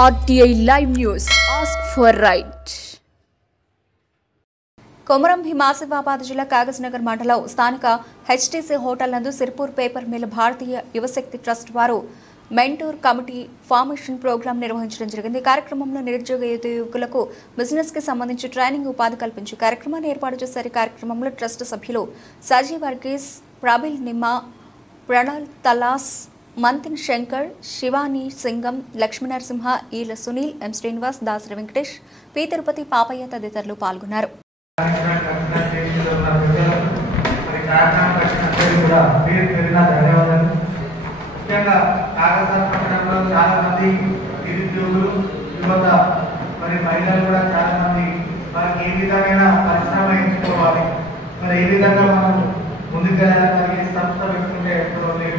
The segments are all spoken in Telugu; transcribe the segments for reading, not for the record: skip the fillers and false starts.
RTI Live News. Ask for right. Komaram Bheem Asifabad జిల్లా కాగజ్నగర్ మండలం స్థానిక హెచ్టీసీ హోటల్ నందు సిర్పూర్ పేపర్ మిల్ భారతీయ యువశక్తి ట్రస్ట్ వారు మెంటూర్ కమిటీ ఫార్మేషన్ ప్రోగ్రాం నిర్వహించడం జరిగింది. కార్యక్రమంలో నిరుద్యోగ యువకులకు బిజినెస్ కి సంబంధించి ట్రైనింగ్ ఉపాధి కల్పించే కార్యక్రమాన్ని ఏర్పాటు చేశారు. కార్యక్రమంలో ట్రస్ట్ సభ్యులు సాజీ వర్గీస్, ప్రబిల్ నిమ్మా, ప్రణల్ తలాస్, మంతిన్ శంకర్, శివాని సింగం, లక్ష్మీనరసింహ, ఈల సునీల్, ఎం శ్రీనివాస్, దాసరి వెంకటేష్, పి తిరుపతి పాపయ్య తదితరులు పాల్గొన్నారు.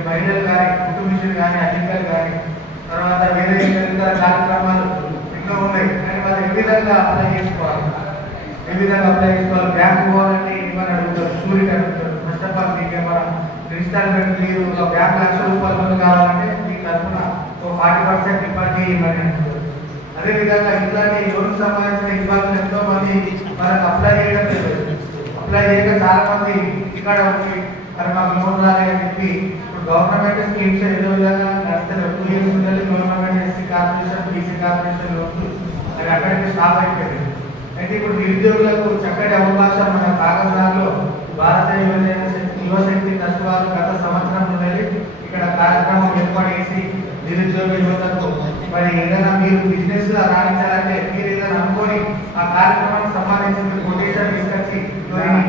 మహిళలు కానీ కుటుంబీషులు కానీ అధికారులు కానీ తర్వాత వేరే ఇతర కార్యక్రమాలు ఎన్నో ఉన్నాయి. కానీ వాళ్ళు ఏ విధంగా అప్లై చేసుకోవాలి, బ్యాంకు పోవాలంటే ఏమని అడుగుతారు, సూర్యుడు అడుగుతారు. ఫస్ట్ ఆఫ్ ఆల్ మీకు ఏమైనా ఇన్స్టాల్మెంట్ మీరు బ్యాంక్ ₹1,00,000 కావాలంటే మీ తరఫున 40% డిపాజిట్ చేయమని అడుగుతారు. అదేవిధంగా ఇట్లాంటి లోన్ సంబంధించిన ఇబ్బందులు ఎంతో మంది మనకు అప్లై చేయడం లేదు. అప్లై చేయక చాలా మంది ఇక్కడ వచ్చి మరి మాకు లోన్ రాలేదని చెప్పి గవర్నమెంట్ స్కీమ్స్ ఏదో విధంగా నడుస్తారు. 2 years ఉండాలి government SC corporation, BC corporation loans అది అక్కడికి స్టాప్ అయిపోయింది. అయితే ఇప్పుడు నిరుద్యోగులకు చక్కటి అవకాశం మన కాగజ్నగర్లో భారతీయ యువశక్తి ట్రస్ట్ వారు గత సంవత్సరం నుండి ఇక్కడ కార్యక్రమం ఏర్పాటు చేసి నిరుద్యోగ యువతకు మరి ఏదైనా మీరు బిజినెస్ రాణించాలంటే మీరు ఏదైనా అనుకొని ఆ కార్యక్రమానికి సంబంధించిన కొటేషన్ తీసుకొచ్చి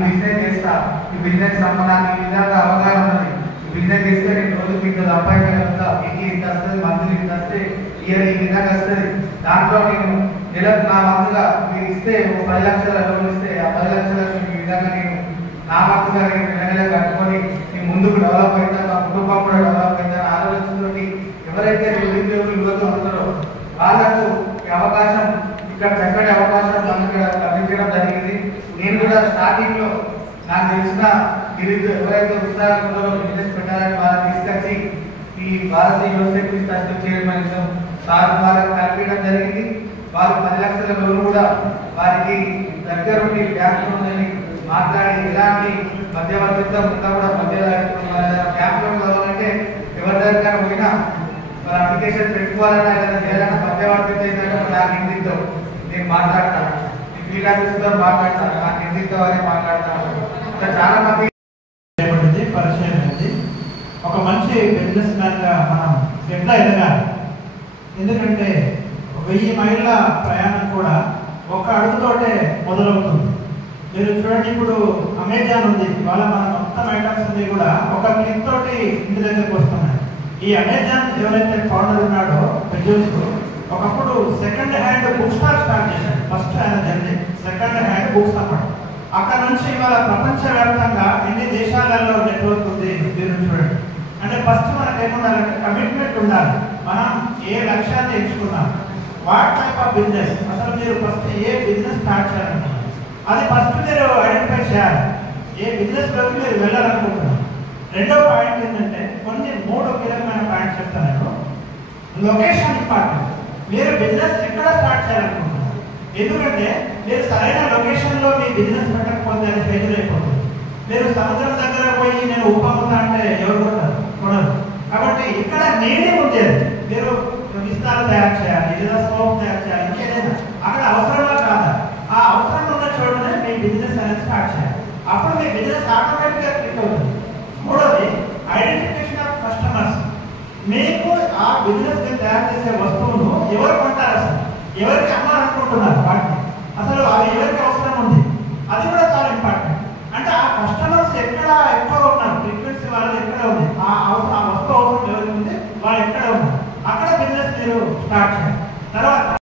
బిజినెస్ చేస్తా, ఈ బిజినెస్ సంబంధాన్ని ఈ విధంగా అవగాహన ఉన్నది, బిజినెస్ చేస్తే నేను రోజుకి ఇంత సంపాదించగలుగుతా, మీకు ఇంత వస్తుంది, మంత్లీ ఇంత వస్తే, ఇయర్ ఈ విధంగా వస్తుంది. దాంట్లో నేను నెలకు నా వంతుగా మీరు ఇస్తే 10 లక్షల లోన్ ఇస్తే ఆ 10 లక్షలకు ఈ విధంగా నేను నా వంతుగా నేను నెల కట్టుకొని నేను ముందుకు డెవలప్ అవుతా, మా కుటుంబం కూడా డెవలప్ అవుతా ఆలోచనతో ఎవరైతే నిరుద్యోగులు యువత ఉన్నారో వాళ్ళకు ఈ అవకాశం ఇక్కడ చక్కటి అవకాశం కల్పించడం జరిగింది. నేను కూడా స్టార్టింగ్ లో నాకు తెలిసిన నిరుద్యోగ ఎవరైతే ఉత్సాహంలో బిజినెస్ పెట్టాలని వాళ్ళని తీసుకొచ్చి ఈ భారతీయ యువశక్తి ట్రస్ట్ చైర్మన్ సార్ వాళ్ళకి కల్పించడం జరిగింది. వారు 10 లక్షల లోన్ కూడా వారికి దగ్గరుండి బ్యాంకు ఉందని మాట్లాడి ఎలాంటి మధ్యవర్తిత్వం ఉందా కూడా బ్యాంక్ లోన్ కావాలంటే ఎవరి దగ్గర పోయినా వాళ్ళ అప్లికేషన్ పెట్టుకోవాలన్నా ఏదైనా చేయాలన్నా మధ్యవర్తిత్వం ఏంటంటే నాకు హిందీతో నేను మాట్లాడతాను, ఫీల్డ్ ఆఫీస్తో మాట్లాడతాను, నాకు హిందీతో అని మాట్లాడతాను. చాలా మంది పరిచయం అయింది. ఒక మంచి బిజినెస్ మ్యాన్ గా మనం ఎట్లా ఎదగాలి, ఎందుకంటే 1000 మైళ్ళ ప్రయాణం కూడా ఒక అడుగుతోటే మొదలవుతుంది. మీరు చూడండి, ఇప్పుడు అమెజాన్ ఉంది, వాళ్ళ మన మొత్తం ఐటమ్స్ అన్ని కూడా ఒక క్లిక్ తోటి ఇంటి దగ్గరకు వస్తున్నాయి. ఈ అమెజాన్ ఎవరైతే ఫౌండర్ ఉన్నాడో బిజినెస్ ఒకప్పుడు second hand book stall start చేశాడు. ఫస్ట్ ఆయన జర్నీ సెకండ్ హ్యాండ్ బుక్స్ అన్నమాట. అక్కడ నుంచి ఇవాళ ప్రపంచవ్యాప్తంగా ఎన్ని దేశాలలో నెట్వర్క్ ఉంది మీరు చూడండి. అంటే ఫస్ట్ మనకు ఏముండాలంటే కమిట్మెంట్ ఉండాలి. మనం ఏ లక్ష్యాన్ని ఎంచుకున్నాం, వాట్ టైప్ ఆఫ్ బిజినెస్, అసలు మీరు ఫస్ట్ ఏ బిజినెస్ స్టార్ట్ చేయాలనుకుంటున్నారు అది ఫస్ట్ మీరు ఐడెంటిఫై చేయాలి. ఏ బిజినెస్ లోకి మీరు వెళ్ళాలనుకుంటున్నారు. రెండో పాయింట్ ఏంటంటే కొన్ని 3 కీలకమైన పాయింట్స్ చెప్తాను. Location important. మీరు బిజినెస్ ఎక్కడ స్టార్ట్ చేయాలనుకుంటున్నారు, ఎందుకంటే మీరు సరైన లొకేషన్లో మీ బిజినెస్ పెట్టకపోతే అది ఫెయిల్ అయిపోతుంది. మీరు సముద్రం దగ్గర పోయి నేను ఉప్పమ్ముతా అంటే ఎవరు కొనరు. కాబట్టి ఇక్కడ నేనే ఉండేది, మీరు విస్తారాలు తయారు చేయాలి, లేదా స్కోప్ తయారు చేయాలి, ఇంకేదైనా అక్కడ అవసరంలో కాదా ఆ అవసరం ఉన్న చోటనే మీ బిజినెస్ అనేది స్టార్ట్ చేయాలి. అప్పుడు మీ బిజినెస్ ఆటోమేటిక్గా క్లిక్ అవుతుంది. మూడోది ఐడెంటిఫికేషన్ ఆఫ్ కస్టమర్స్. మీకు ఆ బిజినెస్ మీరు తయారు చేసే వస్తువును ఎవరు కొంటారు, అసలు ఎవరికి అమ్మాలనుకుంటున్నారు, వాటిని అసలు అవి ఎవరికి అవసరం ఉంది, అది కూడా చాలా ఇంపార్టెంట్. అంటే ఆ కస్టమర్స్ ఎక్కడ ఎక్కువ ఉన్నారు, ఫ్రీక్వెన్సీ వాళ్ళది ఎక్కడ ఉంది, ఆ వస్తువు అవసరం ఎవరికి ఉంది, వాళ్ళు ఎక్కడ ఉన్నారు, అక్కడ బిజినెస్ మీరు స్టార్ట్ చేయాలి.